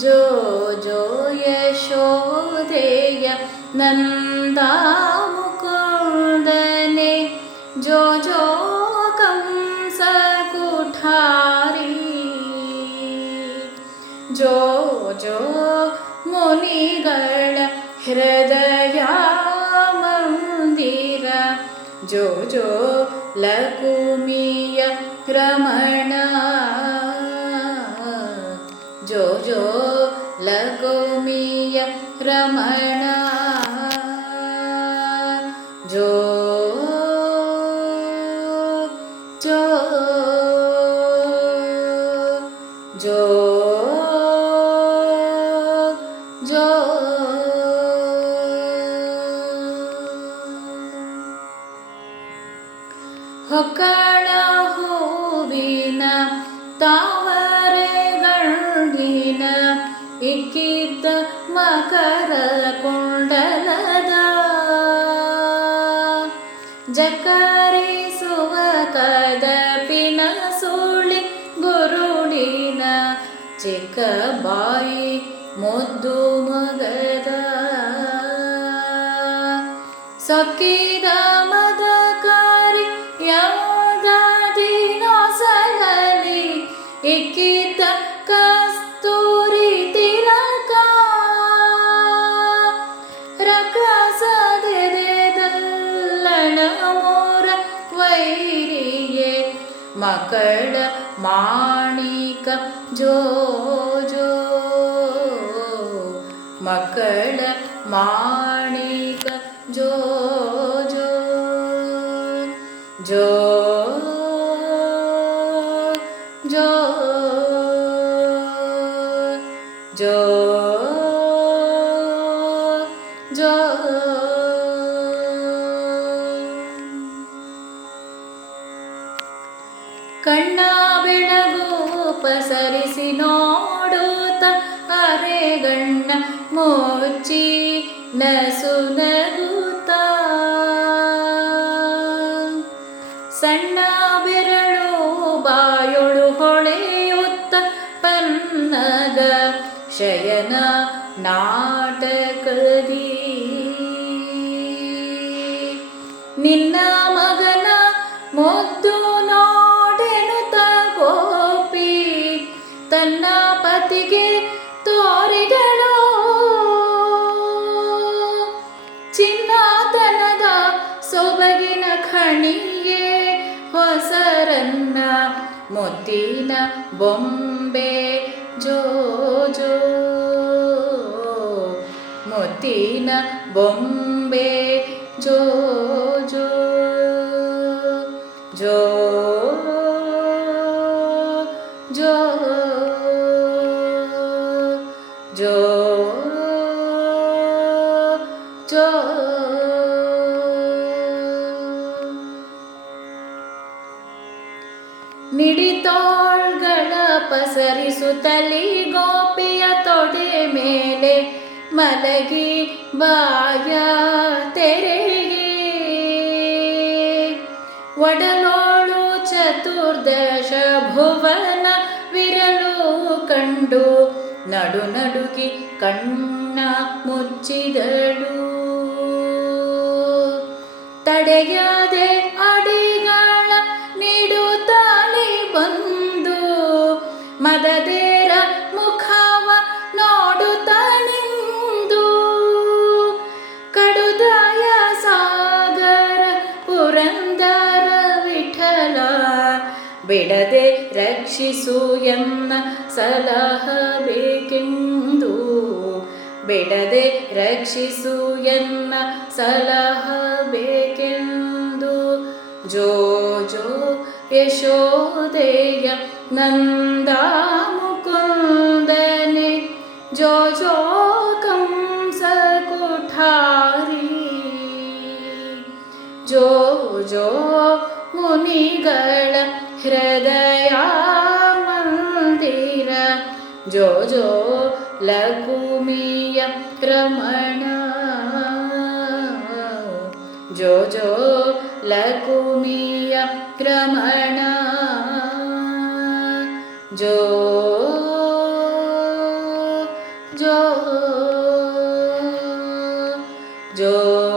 ജോ ജോ യശോദേയ നന്ദാമുകുന്ദനെ. ജോ ജോ കംസകുഠാരി ജോ ജോ മുനിഗണ ഹൃദയ മന്ദിര ജോ ജോ ലകുമിയ രമണ. ജോ ജോ ಜೋ ಜೋ ಲಕುಮಿಯ ರಮಣ ಜೋ ಜೋ ಜೋ ಜೋ ಹೊಕ್ಕಳ ಹೂವಿನ ತಾವರೆ ಇಕ್ಕಿದ್ದ ಮಕರ ಕುಂಡಲದ ಜಕರಿಸುವ ಕದಪಿನ ಸುಳಿ ಗುರುಡಿನ ಚಿಕ್ಕ ಬಾಯಿ ಮುದ್ದು ಮಗದ. ಸೊಕ್ಕಿದ ಮದಕಾರಿ ಯಾವುದಾದಿನ ಸಗಲಿ ಇಕ್ಕಿದ್ದ ಕಸ್ತೂರಿ മരണമോര വൈരിയെ മകട മാണിക ജോ ജോ മക്കള മാണിക ജോ ജോ ജോ ജോ ജോ. ಕಣ್ಣ ಬೆಳಗು ಪಸರಿಸಿ ನೋಡುತ್ತ ಅರೆಗಣ್ಣ ಮುಚ್ಚಿ ನಸು ನಗುತ್ತ ಸಣ್ಣ ಬೆರಳು ಬಾಯೊಳು ಹೊಳೆಯುತ್ತ ಪನ್ನಗ ಶಯನ ನಾಟಕದಿ. ನಿನ್ನ ಸೊಬಗಿನ ಹೊಸರನ್ನ ಮುತ್ತಿನ ಬೊಂಬೆ ಜೋ ಜೋ. ಮುತ್ತಿನ ಬೊಂಬೆ ಜೋ ಜೋ. ಜೋ ಜೋ. ಜೋ ಜೋ. ನಿಡಿತೋಳ್ಗಳ ಪಸರಿಸುತ್ತಲಿ ಗೋಪಿಯ ತೊಡೆ ಮೇಲೆ ಮಲಗಿ ಬಾಯ ತೆರೆಗೆ ಒಡಲೋಳು ಚತುರ್ದಶ ಭುವನ ವಿರಲು ಕಂಡು ನಡು ನಡುಗಿ ಕಣ್ಣ ಮುಚ್ಚಿದಳು. ತಡೆಯದೆ ಮದದೇರ ಮುಖವ ನೋಡುತ್ತ ನಿಂದು. ಕಡುದಾಯ ಸಾಗರ ಪುರಂದರ ವಿಠಲ. ಬಿಡದೆ ರಕ್ಷಿಸು ಎನ್ನ ಸಲಹಬೇಕೆಂದು ಬಿಡದೆ ರಕ್ಷಿಸು ಎನ್ನ ಸಲಹಬೇಕೆಂದು ಜೋ ಜೋ ಯಶೋದೆಯ നന്ദാമുകുന്ദനെ ജോ ജോ കംസ കൊഠാരി ജോ ജോ മുനികള ഹൃദയ മന്ദിര ജോ ജോ ലഘുമിയ രമണ. ജോ ജോ ലഘുമിയ രമണ. जो जो जो